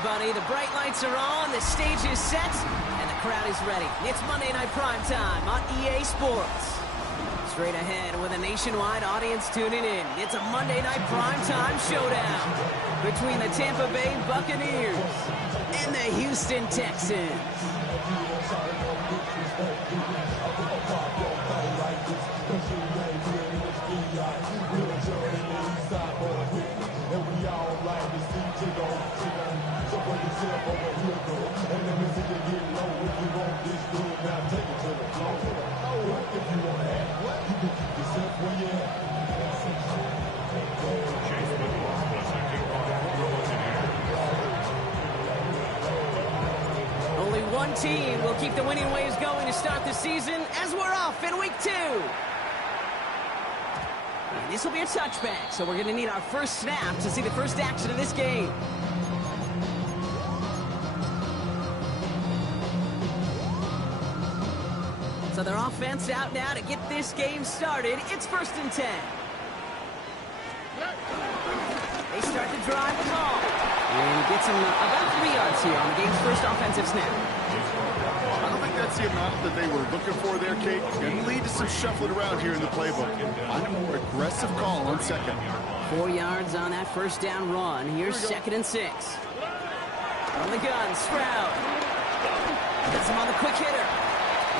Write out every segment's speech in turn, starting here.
everybody. The bright lights are on, the stage is set, and the crowd is ready. It's Monday Night Primetime on EA Sports. Straight ahead with a nationwide audience tuning in. It's a Monday Night Primetime showdown between the Tampa Bay Buccaneers and the Houston Texans. Only one team will keep the winning waves going to start the season as we're off in week 2. And this will be a touchback, so we're going to need our first snap to see the first action of this game. So their offense out now to get this game started. It's 1st and 10. They start to drive the ball. And gets him about 3 yards here on the game's first offensive snap. I don't think that's the amount that they were looking for there, Kate. Going to lead to some shuffling around here in the playbook. Find a more aggressive call on second. 4 yards on that first down run. Here's 2nd and 6. On the gun, Stroud. Gets him on the quick hitter.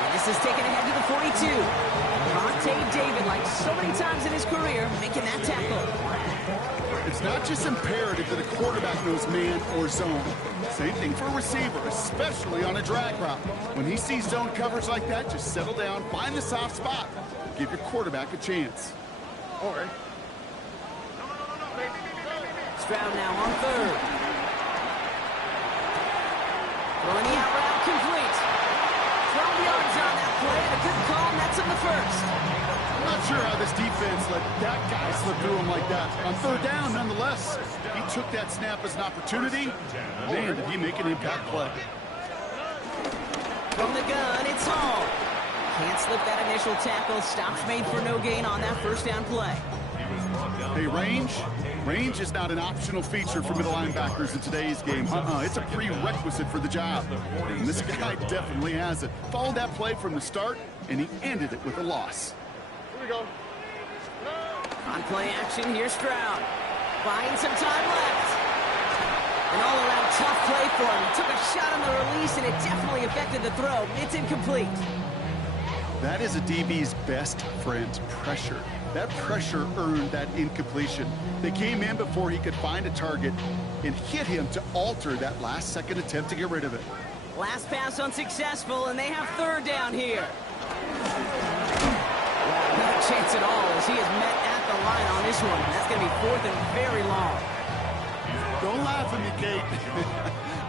And this is taken ahead to the 42. Vontae David, like so many times in his career, making that tackle. It's not just imperative that a quarterback knows man or zone. Same thing for a receiver, especially on a drag route. When he sees zone coverage like that, just settle down, find the soft spot, give your quarterback a chance. All right. Stroud now on 3rd. Throwing the out route complete. 12 yards on that play, and a good call, and that's in the 1st. I'm not sure how this defense let that guy slip through him like that. On 3rd down, nonetheless, he took that snap as an opportunity. Man, did he make an impact play. From the gun, it's Hall. Can't slip that initial tackle. Stops made for no gain on that first down play. Hey, range is not an optional feature for middle linebackers in today's game. It's a prerequisite for the job. And this guy definitely has it. Followed that play from the start, and he ended it with a loss. Here we go. On play action, here's Stroud. Buying some time left. An all-around tough play for him. He took a shot on the release, and it definitely affected the throw. It's incomplete. That is a DB's best friend, pressure. That pressure earned that incompletion. They came in before he could find a target and hit him to alter that last-second attempt to get rid of it. Last pass unsuccessful, and they have 3rd down here. Not a chance at all as he is met at the line on this one. That's going to be 4th and very long. Don't laugh at me, Kate.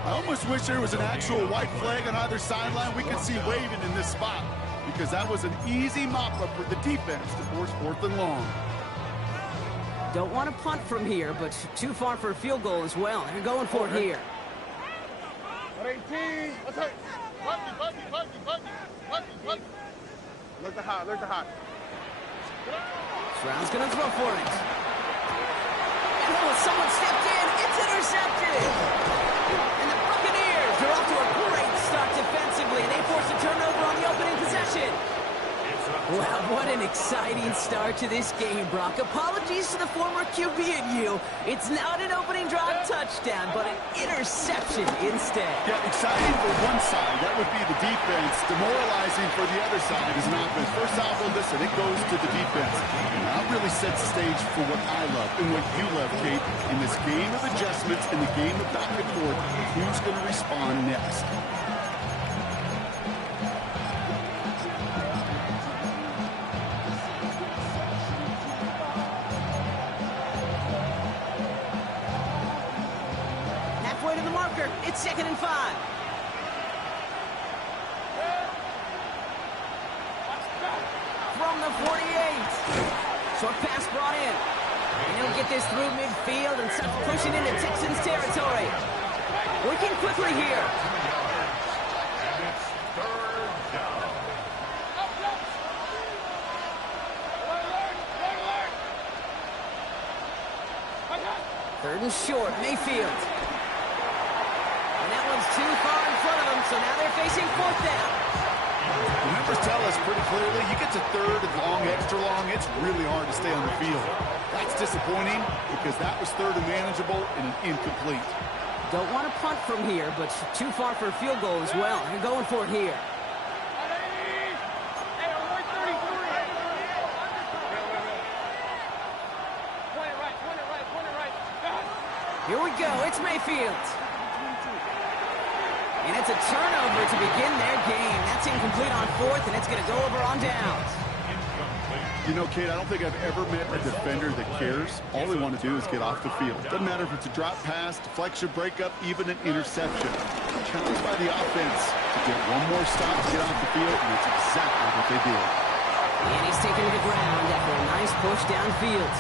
I almost wish there was an actual white flag on either sideline we could see waving in this spot, because that was an easy mop-up for the defense to force 4th and long. Don't want to punt from here, but too far for a field goal as well. They're going for it here. 18. Let's hit. Look the hot. Stroud's going to throw for it. Oh, someone stepped in. It's intercepted. And the Buccaneers are off to a great start defensively. They force a turnover on the opening possession. Well, what an exciting start to this game, Brock. Apologies to the former QB and you. It's not an opening drive touchdown, but an interception instead. Yeah, exciting for one side. That would be the defense. Demoralizing for the other side is an offense. First off, well, listen, it goes to the defense. And that really sets the stage for what I love and what you love, Kate. In this game of adjustments, in the game of back and forth, who's going to respond next? Halfway to the marker. It's 2nd and 5. From the 48. Short pass brought in. And he'll get this through midfield and starts pushing into Texans territory. Working quickly here. Third and short, Mayfield. too far in front of them, so now they're facing fourth down. The numbers tell us pretty clearly, you get to third and long, extra long, it's really hard to stay on the field. That's disappointing because that was third and manageable and an incomplete. Don't want to punt from here, but too far for a field goal as well. You're going for it here. Here we go, it's Mayfield. And it's a turnover to begin their game. That's incomplete on fourth, and it's going to go over on downs. You know, Kate, I don't think I've ever met a defender that cares. All they want to do is get off the field. Doesn't matter if it's a drop pass, deflection, breakup, even an interception. Challenged by the offense to get one more stop to get off the field, and that's exactly what they did. And he's taken to the ground after a nice push downfield.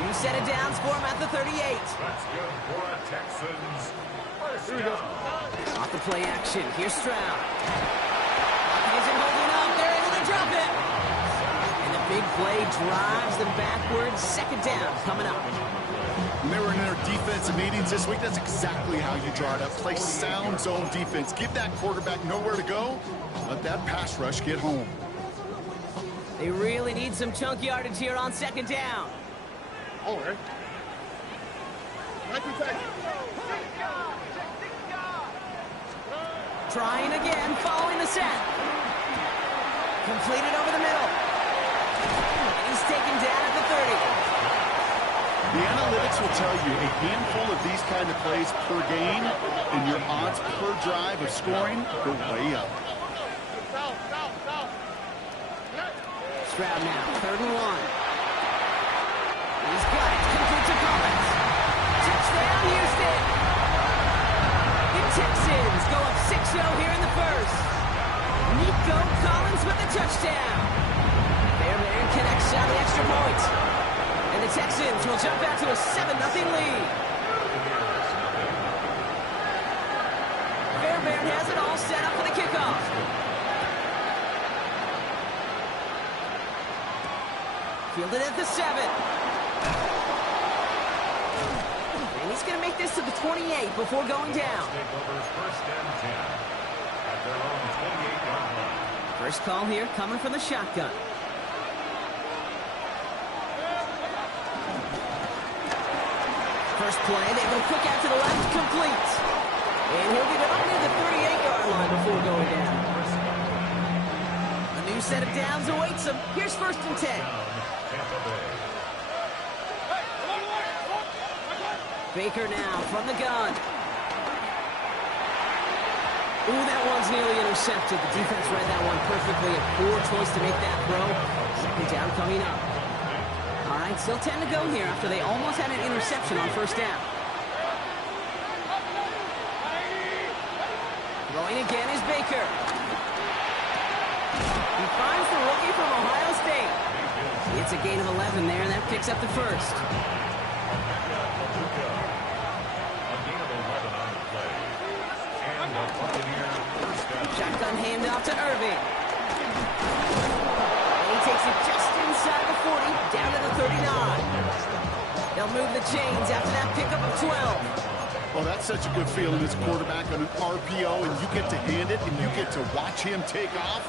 2 set of downs for him at the 38. That's good for a Texans. Here we go. Off the play action. Here's Stroud. Isn't holding up. They're able to drop it. And the big play drives them backwards. Second down coming up. When they were in their defensive meetings this week, that's exactly how you draw it up. Play sound zone defense. Give that quarterback nowhere to go. Let that pass rush get home. They really need some chunk yardage here on second down. Oh, right. Trying again, following the set. Completed over the middle. And he's taken down at the 30. The analytics will tell you a handful of these kind of plays per game, and your odds per drive of scoring go way up. Stroud now, 3rd and 1. He's got it, complete to Collins. Touchdown, Houston! The Texans go up 6-0 here in the first. Nico Collins with the touchdown. Fairbairn connects on the extra point. And the Texans will jump out to a 7-0 lead. Fairbairn has it all set up for the kickoff. Fielded at the 7. And he's going to make this to the 28 before going down. First and 10 at their own 28-yard line. First call here coming from the shotgun. First play, they go quick out to the left, complete. And he'll get it up near the 38-yard line before going down. A new set of downs awaits him. Here's 1st and 10. Baker now from the gun. Ooh, that one's nearly intercepted. The defense read that one perfectly. A poor choice to make that throw. Second down coming up. All right, still 10 to go here after they almost had an interception on 1st down. Throwing again is Baker. He finds the rookie from Ohio State. It's a gain of 11 there, and that picks up the 1st. Shotgun handoff to Irving. And he takes it just inside the 40, down to the 39. They'll move the chains after that pickup of 12. Well, that's such a good feeling as quarterback on an RPO, and you get to hand it, and you get to watch him take off.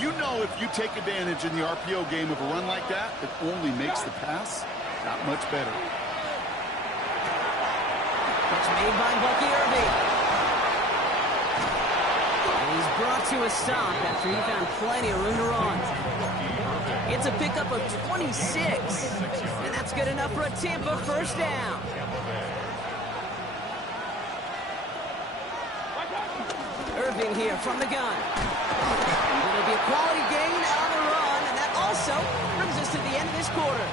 You know if you take advantage in the RPO game of a run like that, it only makes the pass that much better. Catch made by Bucky Irving. He's brought to a stop after he found plenty of room to run. It's a pickup of 26, and that's good enough for a Tampa 1st down. Irving here from the gun. It'll be a quality gain on the run, and that also brings us to the end of this quarter.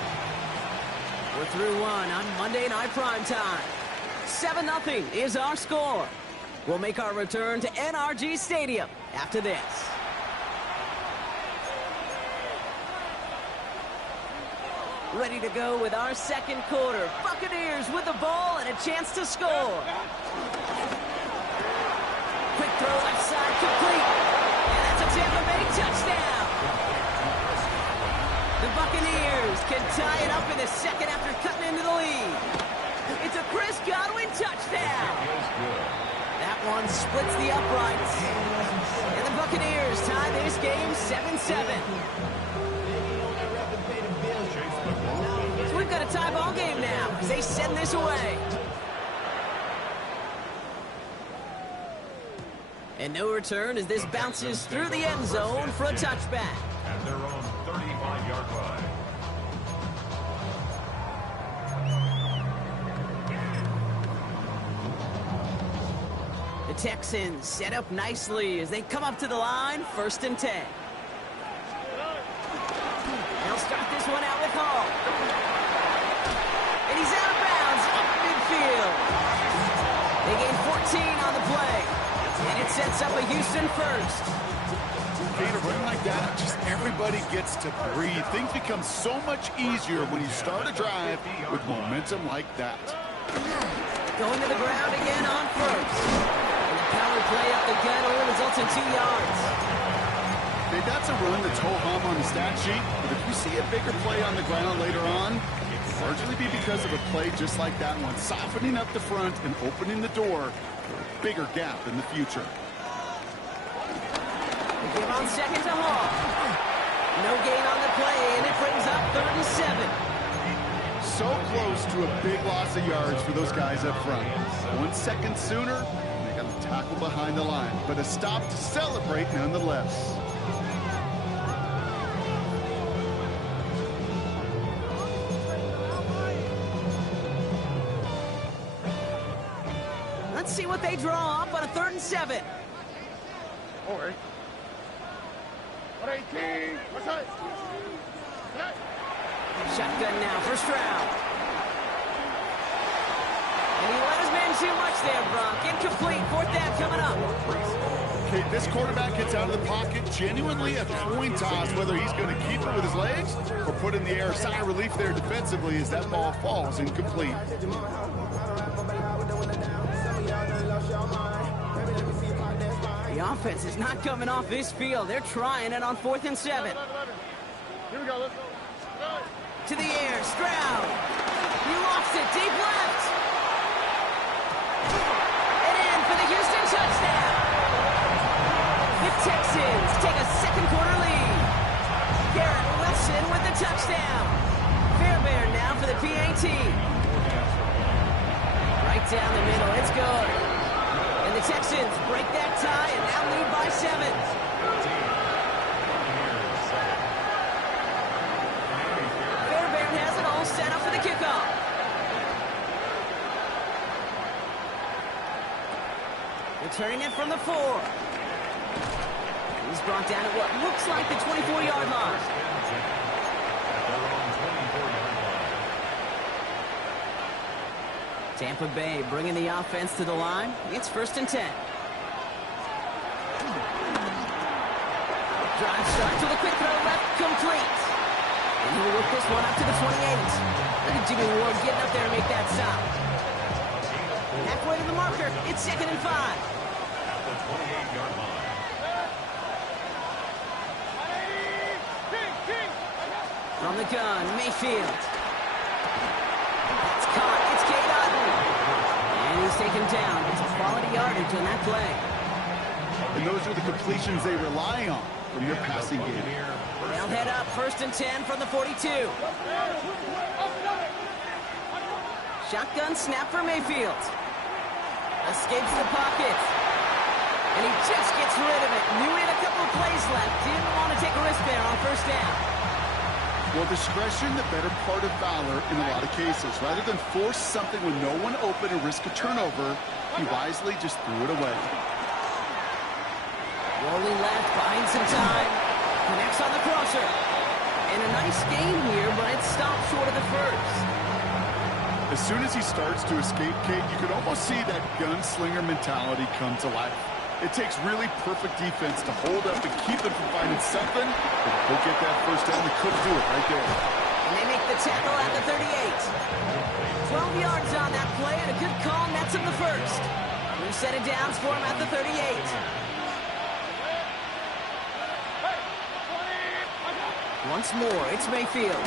We're through one on Monday Night Primetime. 7-0 is our score. We'll make our return to NRG Stadium after this. Ready to go with our second quarter. Buccaneers with the ball and a chance to score. Quick throw left side, complete. And that's a Tampa Bay touchdown. The Buccaneers can tie it up in the second after cutting into the lead. It's a Chris Godwin touchdown. That one splits the uprights. And the Buccaneers tie this game 7-7. So we've got a tie ball game now as they send this away. And no return as this bounces through the end zone for a touchback. At their own 35-yard line. The Texans set up nicely as they come up to the line, 1st and 10. They'll start this one out with Hall. And he's out of bounds, up midfield. They gain 14 on the play. And it sets up a Houston first. Okay, to run like that, just everybody gets to breathe. Things become so much easier when you start a drive with momentum like that. Going to the ground again on first. And the power play up the gut only results in 2 yards. Okay, that's a run that's ho-hum on the stat sheet, but if you see a bigger play on the ground later on, it will largely be because of a play just like that one, softening up the front and opening the door for a bigger gap in the future. They give on second to Hall. No gain on the play, and it brings up 3rd and 7. So close to a big loss of yards for those guys up front. 1 second sooner, they got a tackle behind the line, but a stop to celebrate nonetheless. Let's see what they draw up on a 3rd and 7. All right. 118. What's that? Shotgun now for Stroud. And he let his man too much there, Brock. Incomplete. 4th down coming up. Okay, this quarterback gets out of the pocket, genuinely a coin toss whether he's going to keep it with his legs or put in the air. Sigh of relief there defensively as that ball falls incomplete. The offense is not coming off this field. They're trying it on 4th and 7. Here we go. Let's go. To the air, Stroud. He lofts it deep left. And in for the Houston touchdown. The Texans take a second quarter lead. Garrett Wilson with the touchdown. Fairbairn now for the PAT. Right down the middle, it's good. And the Texans break that tie and now lead by 7. Fairbairn has it all set up for the kickoff. Returning it from the 4. He's brought down at what looks like the 24-yard line. Tampa Bay bringing the offense to the line. It's 1st and 10. Drive starts with a quick throw left, complete. And he'll whip this one up to the 28. Look at Jimmy Ward getting up there to make that stop. Halfway to the marker, it's 2nd and 5. At the 28-yard line. From the gun, Mayfield. It's caught, it's Cade Otton. And he's taken down. It's a quality yardage on that play. And those are the completions they rely on from their passing game. They'll head up 1st and 10 from the 42. Shotgun snap for Mayfield. Escapes the pocket. And he just gets rid of it. Knew he had a couple of plays left. Didn't want to take a risk there on 1st down. Well, discretion, the better part of valor in a lot of cases. Rather than force something with no one open and risk a turnover, he wisely just threw it away. Rolling left, buying some time. Connects on the crosser. And a nice gain here, but it stopped short of the first. As soon as he starts to escape, Kate, you can almost see that gunslinger mentality come to life. It takes really perfect defense to hold up and keep them from finding something. But if they get that 1st down, they couldn't do it right there. And they make the tackle at the 38. 12 yards on that play, and a good call nets him the first. New set of downs for him at the 38. Once more, it's Mayfield.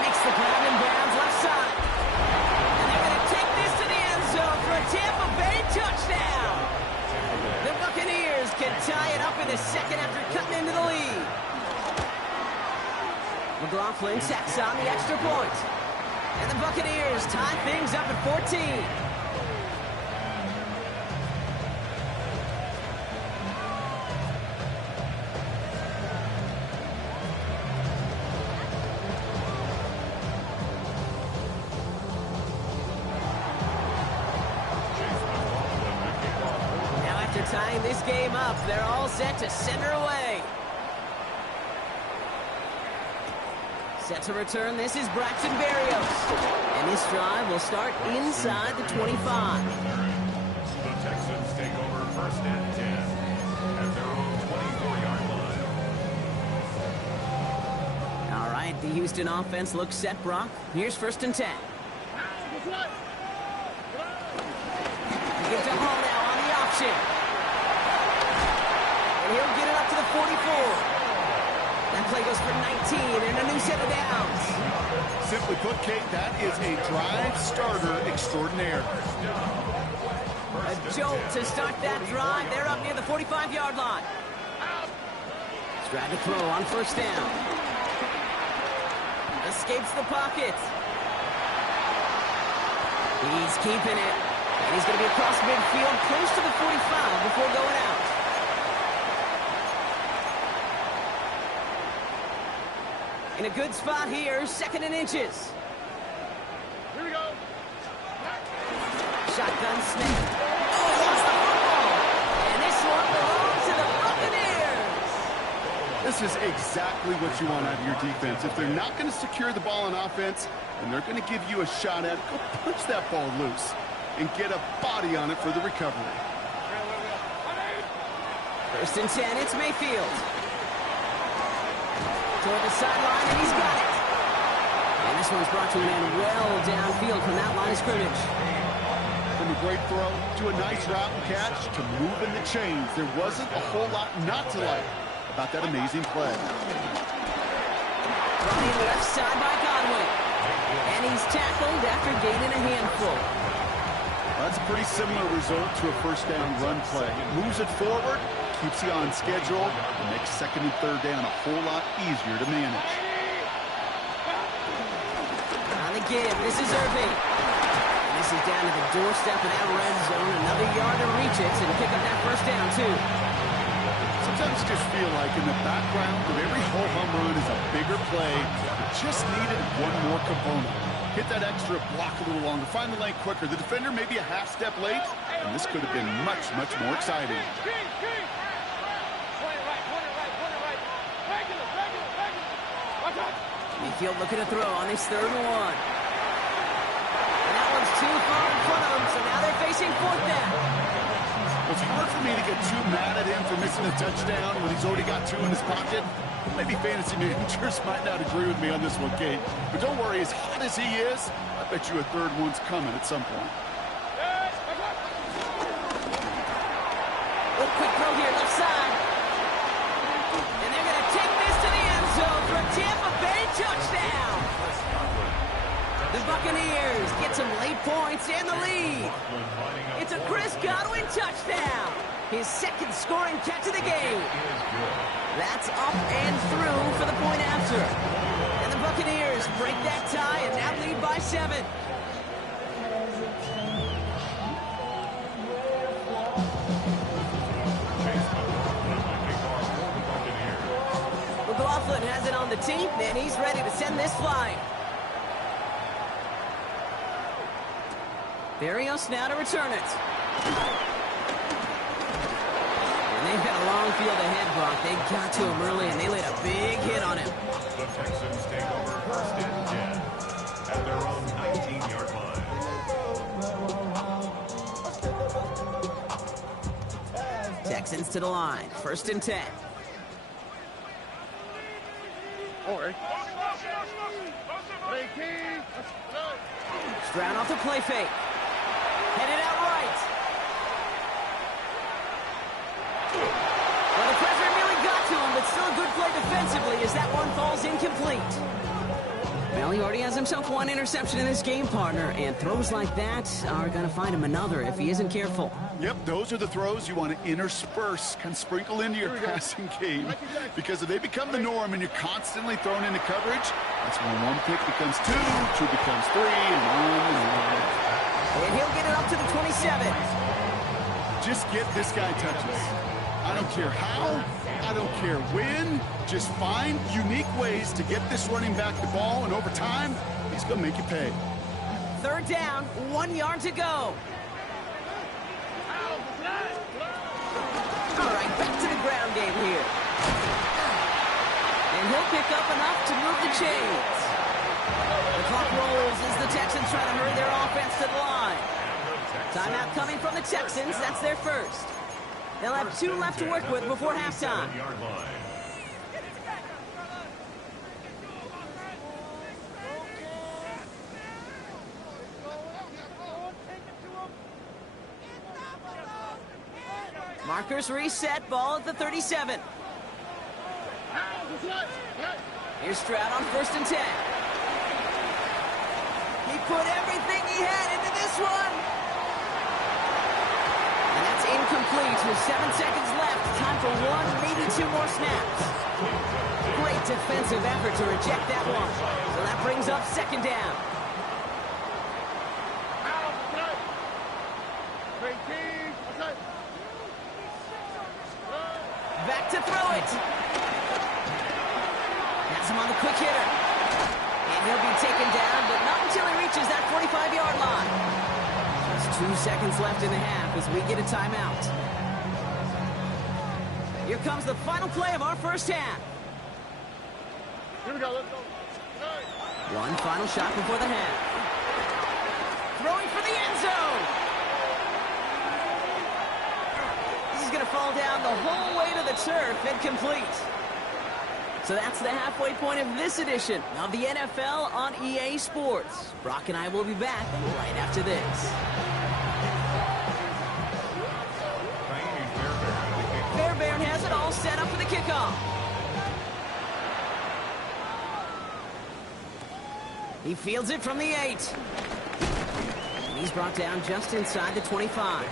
Makes the grab and bounds left side. And they're going to take this to the end zone for a Tampa Bay find a second after cutting into the lead. McLaughlin tacks on the extra point. And the Buccaneers tie things up at 14. Now after tying this game up, they're all set to center away. Set to return, this is Braxton Berrios. And this drive will start inside the 25. The Texans take over first and 10 at their own 24-yard line. All right, the Houston offense looks set, Brock. Here's first and 10. He gives to Hall now on the option. And he'll get it up to the 44. That play goes for 19 and a new set of downs. Simply put, Kate, that is a drive starter extraordinaire. A jolt to start that drive. They're up near the 45-yard line. Stride to throw on first down. Escapes the pocket. He's keeping it. And he's going to be across midfield, close to the 45 before going out. In a good spot here, second and inches. Here we go. Shotgun snap. Oh, he lost the football. And this one belongs to the Buccaneers. This is exactly what you want out of your defense. If they're not going to secure the ball on offense, and they're going to give you a shot at it, go punch that ball loose and get a body on it for the recovery. First and 10, it's Mayfield. Toward the sideline, and he's got it. And this one's brought to an end well downfield from that line of scrimmage. From a great throw to a nice route and catch to moving the chains, there wasn't a whole lot not to like about that amazing play. Running left side by Godwin. And he's tackled after gaining a handful. That's a pretty similar result to a first down run play. It moves it forward, keeps you on schedule, and makes second and third down a whole lot easier to manage. On the give, this is Irving. And this is down to the doorstep of that red zone. Another yard to reach it and pick up that first down, too. Sometimes you just feel like in the background of every ho-hum run is a bigger play. It just needed one more component. Hit that extra block a little longer, find the lane quicker. The defender may be a half step late, and this could have been much, much more exciting. Mayfield looking to throw on this third and one. And that one's too far in front of him, so now they're facing fourth down. It's hard for me to get too mad at him for missing a touchdown when he's already got two in his pocket. Maybe fantasy managers might not agree with me on this one, Kate. But don't worry, as hot as he is, I bet you a third one's coming at some point. Oh, quick throw here, left side. And they're going to take this to the end zone for a Tampa Bay touchdown. The Buccaneers get some late points and the lead. It's a Chris Godwin touchdown. His second scoring catch of the game. That's up and through for the point after. And the Buccaneers break that tie and now lead by 7. McLaughlin has it on the team, and he's ready to send this flying. Berrios now to return it. And they've got a long field ahead, Brock. They got to him early, and they laid a big hit on him. The Texans take over first and 10 at their own 19-yard line. Texans to the line. First and 10. Stroud off the play fake. Headed out right. Well, the pressure nearly got to him, but still a good play defensively as that one falls incomplete. Well, he already has himself one interception in this game, partner, and throws like that are going to find him another if he isn't careful. Yep, those are the throws you want to intersperse, kind of sprinkle into your passing game, because if they become the norm and you're constantly thrown into coverage, that's when one pick becomes two, two becomes three, and on. And he'll get it up to the 27. Just get this guy touches. I don't care how, I don't care when, just find unique ways to get this running back the ball, and over time, he's going to make you pay. Third down, 1 yard to go. All right, back to the ground game here. And he'll pick up enough to move the chains. The clock rolls as the Texans try to hurry their offense to the line. Timeout coming from the Texans. That's their first. They'll have 2 left to work with before halftime. Markers reset, ball at the 37. Here's Stroud on 1st and 10. He put everything he had into this one. And that's incomplete with 7 seconds left. Time for 1, maybe 2 more snaps. Great defensive effort to reject that one. So that brings up 2nd down. Back to throw it. Has him on the quick hitter. And he'll be taken down, but not until he reaches that 45-yard line. Just 2 seconds left in the half as we get a timeout. Here comes the final play of our first half. Here we go, let's go. One final shot before the half. Throwing for the end zone. This is going to fall down the whole way to the turf and complete. So that's the halfway point of this edition of the NFL on EA Sports. Brock and I will be back right after this. Fairbairn has it all set up for the kickoff. He fields it from the 8. And he's brought down just inside the 25.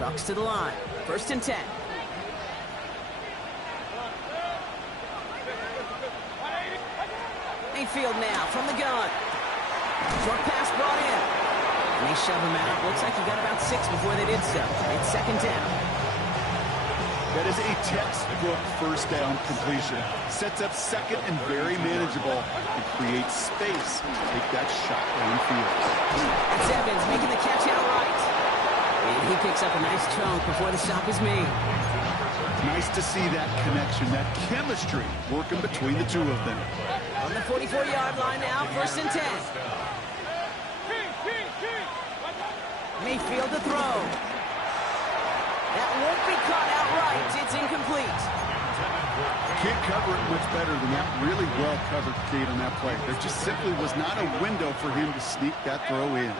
Bucks to the line. 1st and 10. Mayfield now from the gun. Short pass brought in. And they shove him out. Looks like he got about 6 before they did so. It's 2nd down. That is a textbook 1st down completion. Sets up 2nd and very manageable. It creates space to take that shot downfield. That's Evans making the catch outright. And he picks up a nice chunk before the stop is made. Nice to see that connection, that chemistry working between the two of them. On the 44-yard line now, 1st and 10. Mayfield to throw. That won't be caught outright. It's incomplete. Can't cover it much better than that. Really well covered, Kate, on that play. There just simply was not a window for him to sneak that throw in.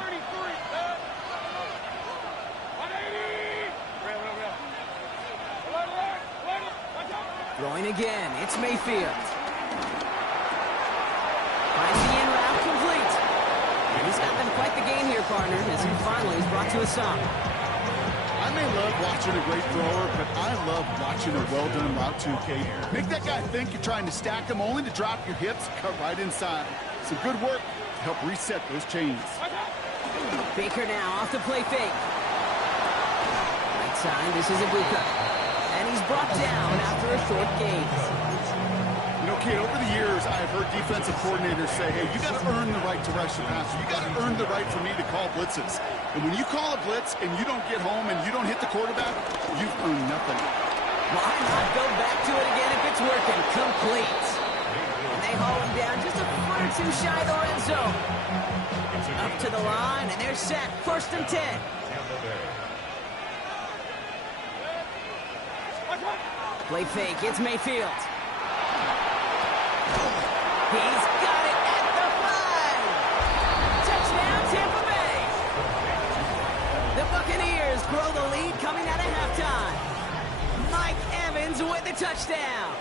Throwing again. It's Mayfield. Finds the in route complete. And he's got them quite the game here, partner, as he finally is brought to a stop. I may love watching a great thrower, but I love watching a well-done route too, Kate. Make that guy think you're trying to stack him only to drop your hips, cut right inside. Some good work to help reset those chains. Baker now off the play fake. Right side, this is Ibuka. And he's brought down after a short gain. You know, Kate, over the years, I have heard defensive coordinators say, hey, you got to earn the right to rush the passer. You got to earn the right for me to call blitzes. And when you call a blitz and you don't get home and you don't hit the quarterback, you've earned nothing. Why not go back to it again if it's working? Complete. And they haul him down just a foot or 2 shy of the red zone. Up to the line, and they're set. 1st and 10. Play fake. It's Mayfield. He's got it at the 5. Touchdown, Tampa Bay. grow the lead coming out of halftime. Mike Evans with the touchdown.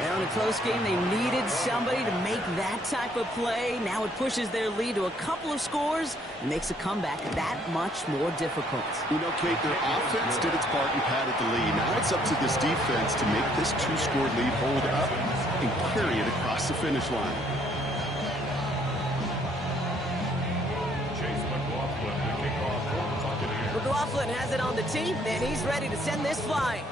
Well, in a close game, they needed somebody to make that type of play. Now it pushes their lead to a couple of scores and makes a comeback that much more difficult. You know, Kate, their offense did its part and padded the lead. Now it's up to this defense to make this two-score lead hold up and carry it across the finish line. Chase McLaughlin, the kickoff for the Buccaneers. McLaughlin has it on the tee, and he's ready to send this flying.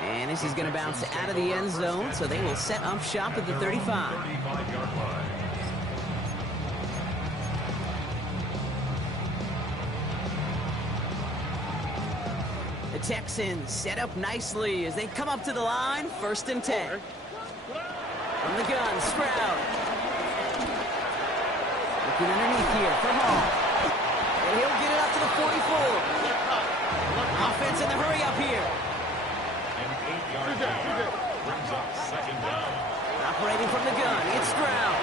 And this is going to bounce out of the end zone, so they will set up shop at the 35. 35-yard line. The Texans set up nicely as they come up to the line, 1st and 10. From the gun, Stroud. Looking underneath here for Hall. And he'll get it up to the 44. Offense in the hurry up here. An 8-yard gain brings up 2nd down. Operating from the gun, it's Stroud.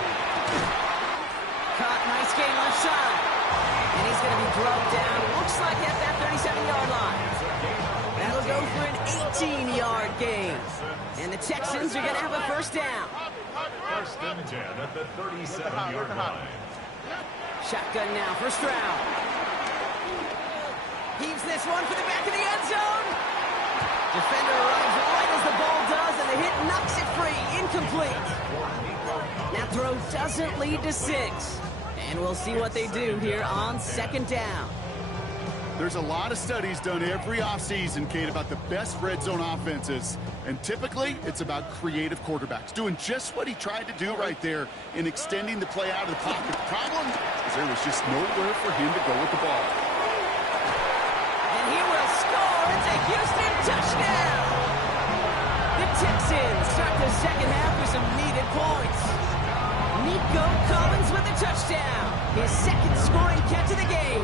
Caught, nice gain left side. And he's going to be drugged down, looks like at that 37-yard line. That'll go for an 18-yard gain. And the Texans are going to have a 1st down. 1st and 10 at the 37-yard line. Shotgun now for Stroud. Heaves this one for the back of the end zone. Defender arrives right as the ball does, and the hit knocks it free. Incomplete. That throw doesn't lead to 6. And we'll see what they do here on 2nd down. There's a lot of studies done every offseason, Kate, about the best red zone offenses. And typically, it's about creative quarterbacks, doing just what he tried to do right there in extending the play out of the pocket. The problem is there was just nowhere for him to go with the ball. And he will score. It's a Houston touchdown. The Texans start the 2nd half with some needed points. Nico Collins with the touchdown. His 2nd scoring catch of the game.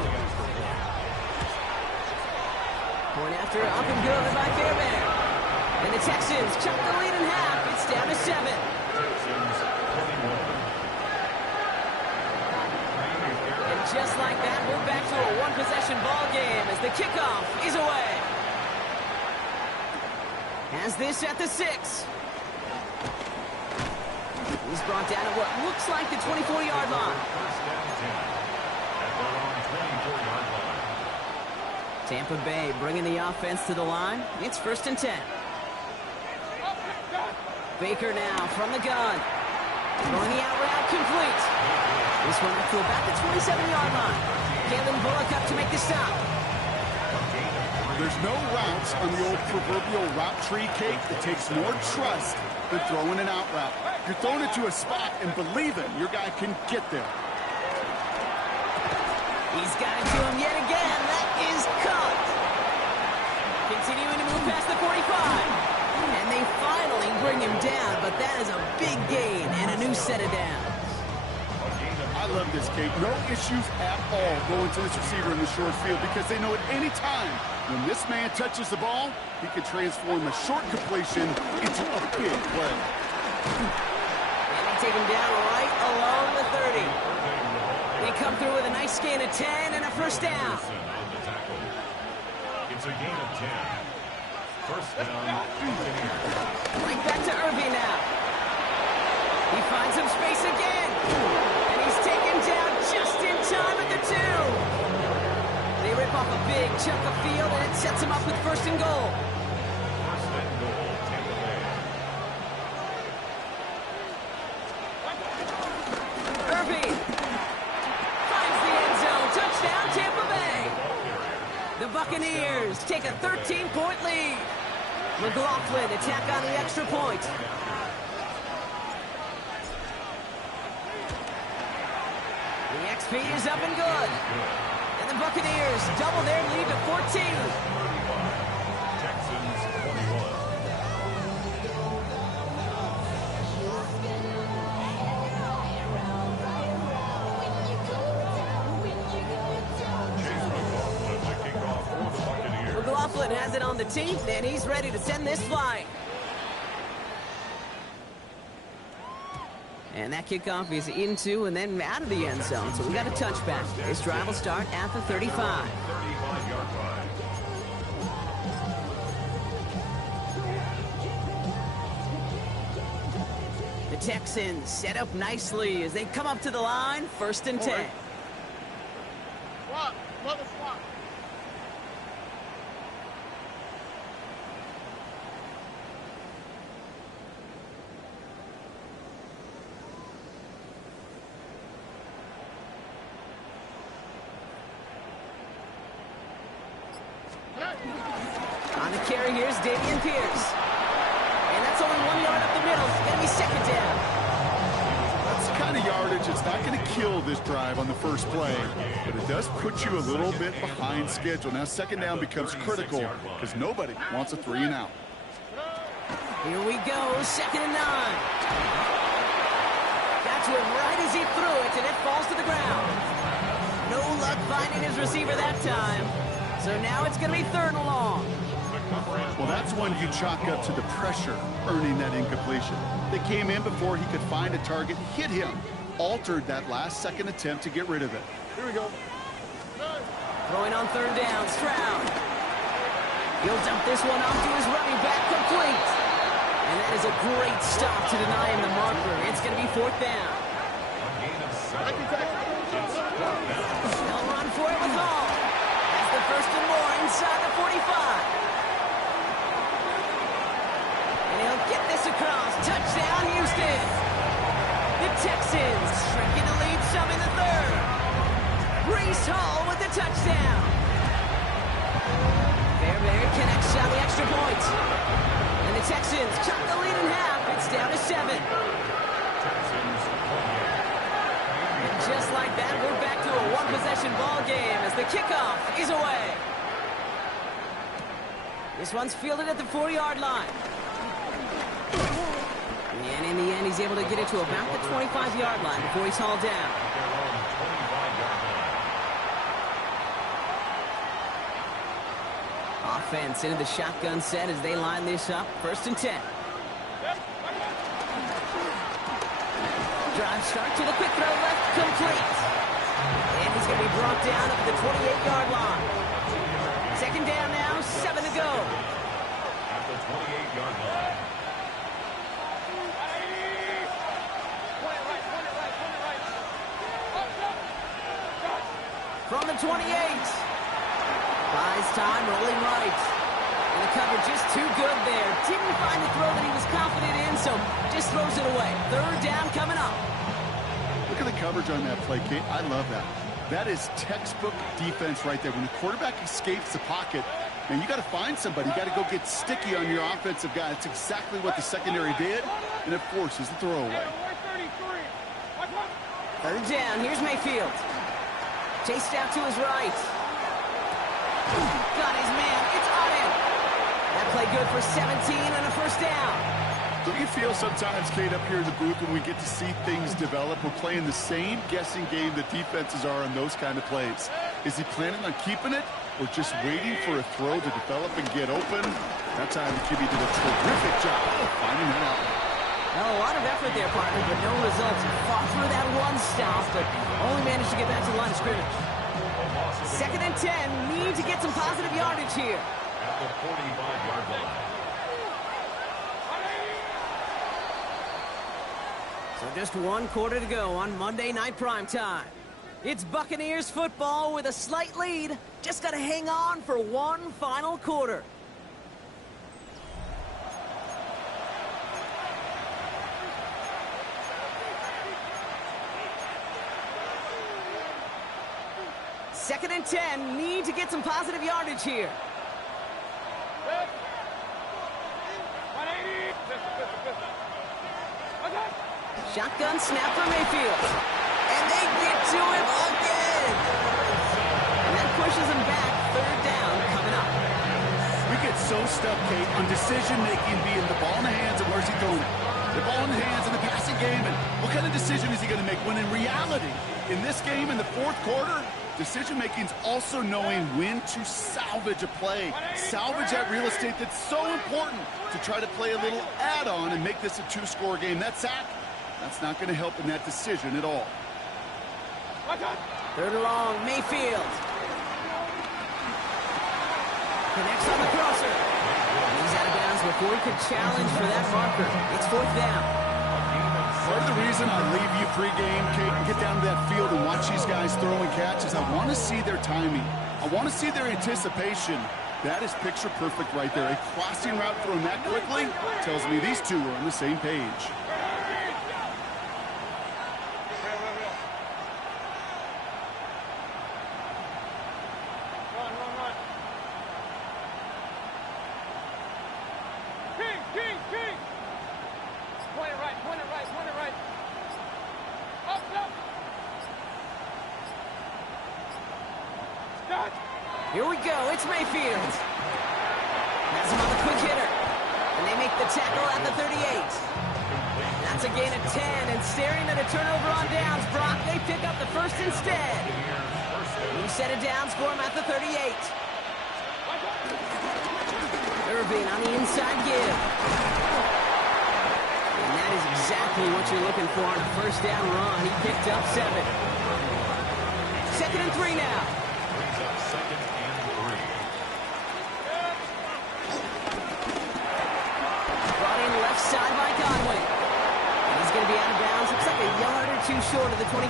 Point after up and good by Fairbairn. And the Texans chop the lead in half. It's down to 7. And just like that, we're back to a one-possession ball game as the kickoff is away. Has this at the 6. He's brought down at what looks like the 24-yard line. 1st and 10 at their own 24-yard line. Tampa Bay bringing the offense to the line. It's 1st and 10. Baker now from the gun. Throwing the out route complete. This one up to about the 27-yard line. Kalen Bullock up to make the stop. There's no routes on the old proverbial route tree, Kate, that takes more trust than throwing an out route. You're throwing it to a spot and believing your guy can get there. He's got it to him yet again. That is caught. Continuing to move past the 45. And they finally bring him down, but that is a big gain and a new set of downs. I love this, Kate. No issues at all going to this receiver in the short field because they know at any time when this man touches the ball, he can transform a short completion into a big play. And they take him down right along the 30. They come through with a nice gain of 10 and a 1st down. It's a gain of 10. 1st down, Buccaneers. Right back to Irving now. He finds some space again. And he's taken down just in time at the 2. They rip off a big chunk of field, and it sets him up with 1st and goal. 1st and goal, Tampa Bay. Irving finds the end zone. Touchdown, Tampa Bay. The Buccaneers take a 13-point lead. McLaughlin attack on the extra point. The XP is up and good. And the Buccaneers double their lead to 14. 35. Texans 21. Chase McLaughlin, the kickoff for the Buccaneers. McLaughlin has it on the tee, and he's ready to send this flying. And that kickoff is into and then out of the end zone. So we got a touchback. This drive will start at the 35. 35-yard line. The Texans set up nicely as they come up to the line. 1st and 10. Swap. Love a swap. On the carry, here's Dameon Pierce. And that's only 1 yard up the middle. It's going to be 2nd down. That's the kind of yardage it's not going to kill this drive on the first play, but it does put you a little bit behind schedule. Now 2nd down becomes critical because nobody wants a 3 and out. Here we go, 2nd and 9. Got to it right as he threw it, and it falls to the ground. No luck finding his receiver that time. So now it's going to be 3rd and long. Well, that's when you chalk up to the pressure earning that incompletion. They came in before he could find a target, hit him, altered that last second attempt to get rid of it. Here we go. Throwing on 3rd down, Stroud. He'll dump this one off to his running back, complete. And that is a great stop to deny him the marker. It's going to be 4th down. They'll run for it with Hall. That's the 1st and more inside the 45. And he'll get this across. Touchdown, Houston. The Texans shrinking the lead some in the 3rd. Breece Hall with the touchdown. Fairbairn connects on the extra point. And the Texans cut the lead in half. It's down to 7. And just like that, we're back to a one-possession ball game as the kickoff is away. This one's fielded at the 4-yard line. And in the end, he's able to get it to about the 25-yard line before he's hauled down. Offense into the shotgun set as they line this up. 1st and 10. Drive start to the quick throw left, complete. And he's going to be brought down up at the 28-yard line. 2nd down now, 7 to go. At the 28-yard line. From the 28. Buys time, rolling right. And the cover just too good there. Didn't find the throw that he was confident in, so just throws it away. 3rd down coming up. Look at the coverage on that play, Kate. I love that. That is textbook defense right there. When the quarterback escapes the pocket, man, you got to find somebody. You got to go get sticky on your offensive guy. It's exactly what the secondary did, and it forces the throwaway. 3rd down, here's Mayfield. Chased out to his right. Got his man, it's on him. That play good for 17 and a 1st down. Don't you feel sometimes, Kate, up here in the booth when we get to see things develop, we're playing the same guessing game that defenses are on those kind of plays? Is he planning on keeping it or just waiting for a throw to develop and get open? That time the QB did a terrific job of finding that out. Well, a lot of effort there, partner, but no results. He fought through that one stop, but only managed to get back to the line of scrimmage. 2nd and 10, need to get some positive yardage here. At the 45-yard line. So just 1 quarter to go on Monday Night Primetime. It's Buccaneers football with a slight lead. Just got to hang on for one final quarter. Second and 10, need to get some positive yardage here. Shotgun snap for Mayfield. And they get to him again. And that pushes him back. 3rd down coming up. We get so stuck, Kate, on decision-making being the ball in the hands and where's he throwing it. The ball in the hands in the passing game, and what kind of decision is he going to make? When in reality, in this game, in the 4th quarter, decision-making is also knowing when to salvage a play. Salvage that real estate that's so important to try to play a little add-on and make this a 2-score game. That sack That's not going to help in that decision at all. Third and long, Mayfield. Connects on the crosser. He's out of bounds before he could challenge for that marker. It's fourth down. Part of the reason I leave you pregame, Kate, and get down to that field and watch these guys throw and catch is I want to see their timing. I want to see their anticipation. That is picture perfect right there. A crossing route thrown that quickly tells me these two are on the same page. Here we go, it's Mayfield. Has him on the quick hitter. And they make the tackle at the 38. That's a gain of 10, and staring at a turnover on downs, Brock, they pick up the first instead. New set of downs for him at the 38. Irving on the inside give. And that is exactly what you're looking for on a first down run. He picked up 7. 2nd and 3 now. Side by Godwin. And he's going to be out of bounds. Looks like a yard or two short of the 25.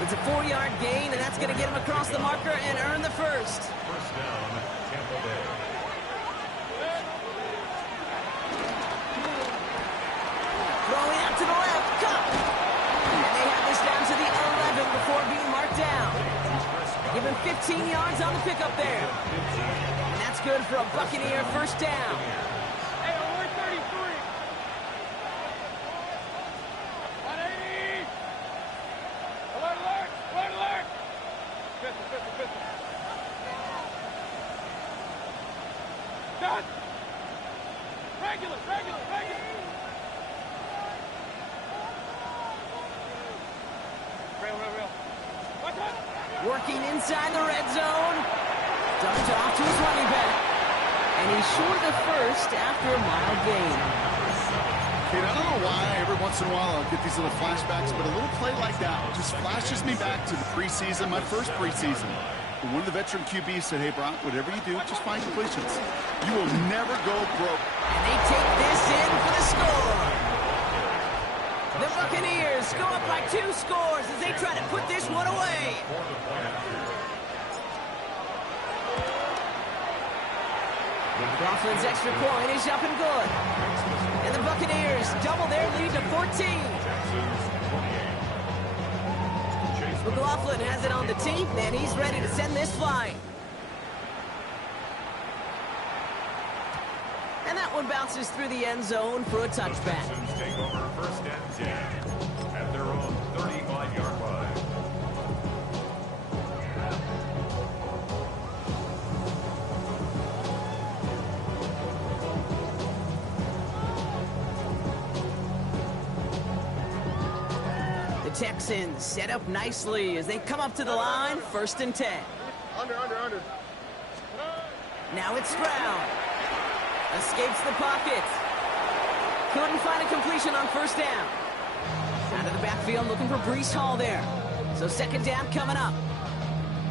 It's a 4-yard gain, and that's going to get him across the marker and earn the first. First down, Tampa Bay. Throwing out to the left. Cup. And they have this down to the 11 before being marked down. Give him 15 yards on the pickup there. And that's good for a Buccaneer first down. Working inside the red zone. Dumped off to his running back. And he's short of the first after a mild gain. Kate, I don't know why every once in a while I'll get these little flashbacks, but a little play like that just flashes me back to the preseason, my first preseason. And one of the veteran QBs said, hey, Brock, whatever you do, just find completions. You will never go broke. And they take this in for the score. The Buccaneers go up by 2 scores as they try to put this one away. Coughlin's extra point is up and good. And the Buccaneers double their lead to 14. McLaughlin has it on the tee, and he's ready to send this flying. And that one bounces through the end zone for a touchback. Texans take over first and 10 at their own 35-yard line. The Texans set up nicely as they come up to the line, 1st and 10. Under. Now it's Stroud. Escapes the pocket. Couldn't find a completion on first down. Out of the backfield looking for Breece Hall there. So 2nd down coming up.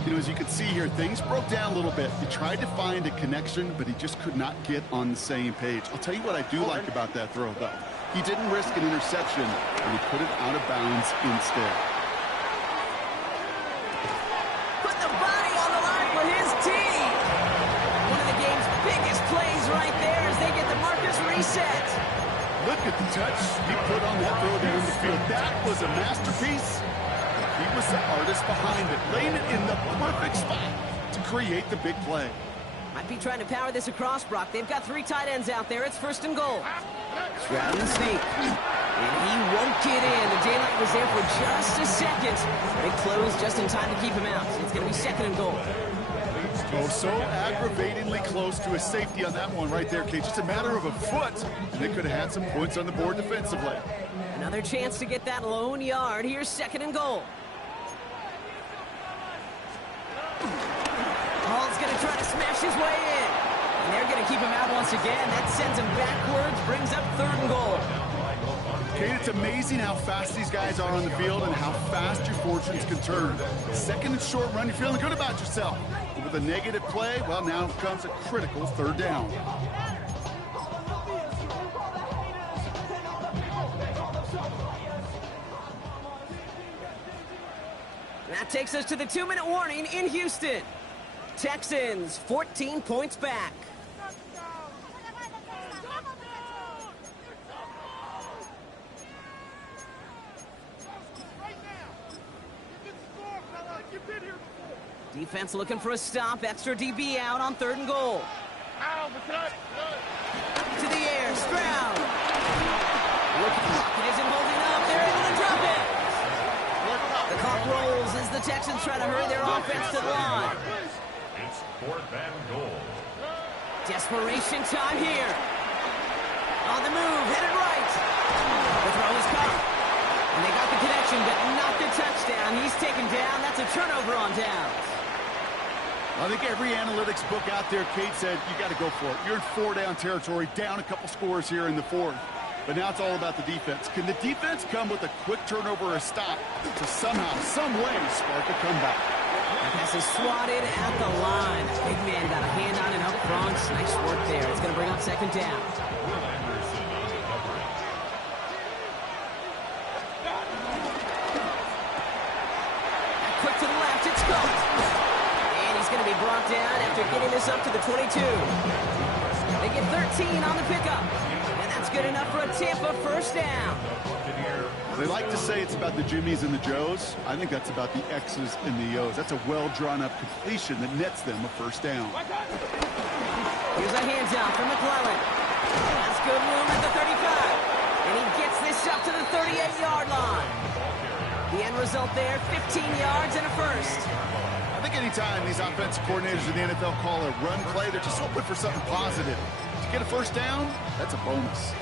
You know, as you can see here, things broke down a little bit. He tried to find a connection, but he just could not get on the same page. I'll tell you what I do like about that throw, though. He didn't risk an interception, and he put it out of bounds instead. Put the body on the line for his team. One of the game's biggest plays right there as they get the markers reset. Look at the touch he put on that throw down the field. That was a masterpiece. He was the artist behind it, laying it in the perfect spot to create the big play. Might be trying to power this across, Brock. They've got 3 tight ends out there. It's 1st and goal. Stroud and sneak. And he won't get in. The daylight was there for just a second. They closed just in time to keep him out. It's going to be 2nd and goal. Oh, so aggravatingly close to a safety on that one right there, Kate. Just a matter of a foot. And they could have had some points on the board defensively. Another chance to get that lone yard. Here's 2nd and goal. Hall's going to try to smash his way in. And they're going to keep him out once again. That sends him backwards, brings up 3rd and goal. Kate, it's amazing how fast these guys are on the field and how fast your fortunes can turn. Second and short run, you're feeling good about yourself. But with a negative play, well, now comes a critical third down. That takes us to the 2-minute warning in Houston. Texans 14 points back. Defense looking for a stop. Extra DB out on 3rd and goal. To the air, Stroud. Pocket isn't holding up. They're able to drop it. The clock rolls as the Texans try to hurry their offense to the line. It's 4th and goal. Desperation time here. On the move, headed right. The throw is caught. And they got the connection, but not the touchdown. He's taken down. That's a turnover on downs. I think every analytics book out there, Kate, said you got to go for it. You're in 4-down territory, down a couple scores here in the 4th. But now it's all about the defense. Can the defense come with a quick turnover or a stop to somehow, some way, spark a comeback? That pass is swatted at the line. Big man got a hand on it up front. Nice work there. It's going to bring up 2nd down. Will Anderson on the coverage. Quick to the left. It's caught. And he's going to be brought down after getting this up to the 22. They get 13 on the pickup. And that's good enough for a Tampa 1st down. They like to say it's about the Jimmies and the Joes. I think that's about the X's and the O's. That's a well-drawn-up completion that nets them a 1st down. Here's a handoff from McClellan. That's good room at the 35. And he gets this up to the 38-yard line. The end result there, 15 yards and a 1st. I think anytime these offensive coordinators in the NFL call a run play, they're just hoping for something positive. To get a 1st down, that's a bonus.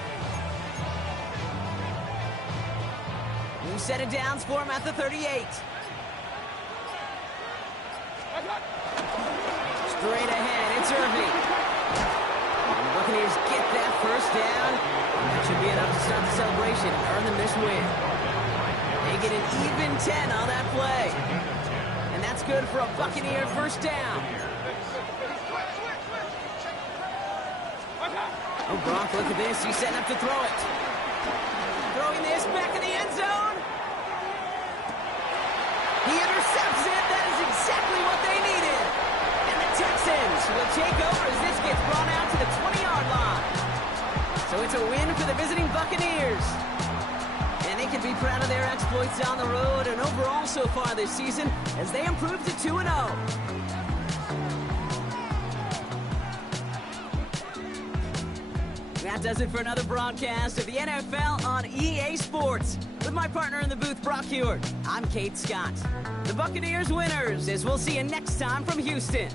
New set of downs for him at the 38. Straight ahead, it's Irving. And the Buccaneers get that 1st down. That should be enough to start the celebration and earn them this win. They get an even 10 on that play. And that's good for a Buccaneer 1st down. Oh, Gronk, look at this. He's setting up to throw it. Throwing this back in the end zone. He intercepts it. That is exactly what they needed. And the Texans will take over as this gets brought out to the 20-yard line. So it's a win for the visiting Buccaneers. And they can be proud of their exploits down the road and overall so far this season as they improve to 2-0. That does it for another broadcast of the NFL on EA Sports. With my partner in the booth, Brock Huard, I'm Kate Scott. The Buccaneers winners, as we'll see you next time from Houston.